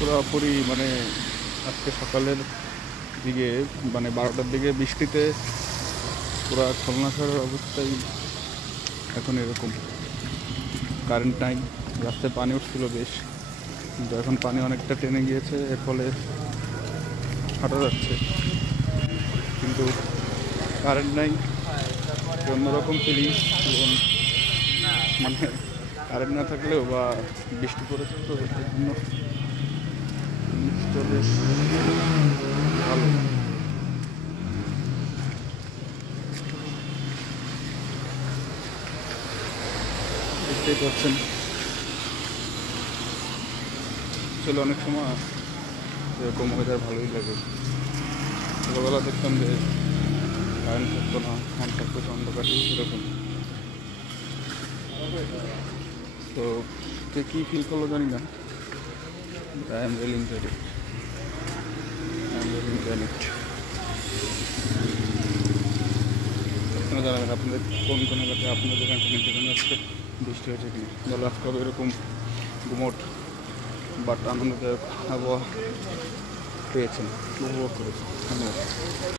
পুরোপুরি মানে আজকে সকালের দিকে মানে বারোটার দিকে বৃষ্টিতে পুরো খুলনা শহরের অবস্থাই এখন এরকম। কারেন্ট নাই রাস্তায় পানি উঠছিল বেশ, কিন্তু এখন পানি অনেকটা টেনে গিয়েছে, এর ফলে হাঁটা যাচ্ছে। কিন্তু কারেন্ট নাই, অন্যরকম ফিলিংস এবং মানে কারেন্ট না থাকলেও বা বৃষ্টি পড়েছে তো জন্য বেশ ভালো দেখতেই পাচ্ছেন। আসলে অনেক সময় এরকম ওয়েদার ভালোই লাগে। ছোটোবেলা দেখতাম যে কারেন্ট থাকতো না ফোন থাকতো অন্ধকারে এরকম তো কে কী ফিল করল জানি না আই এম রিয়েলি রিয়েলি আপনারা জানাবেন আপনাদের কোন কোন এলাকায় আপনাদের যেখানে থেকে সেখানে আজকে বৃষ্টি হয়েছে কি জল আজকাল এরকম গুমট বাট আনন্দদায়ক আবহাওয়া পেয়েছেন। উপভোগ করেছেন। ধন্যবাদ।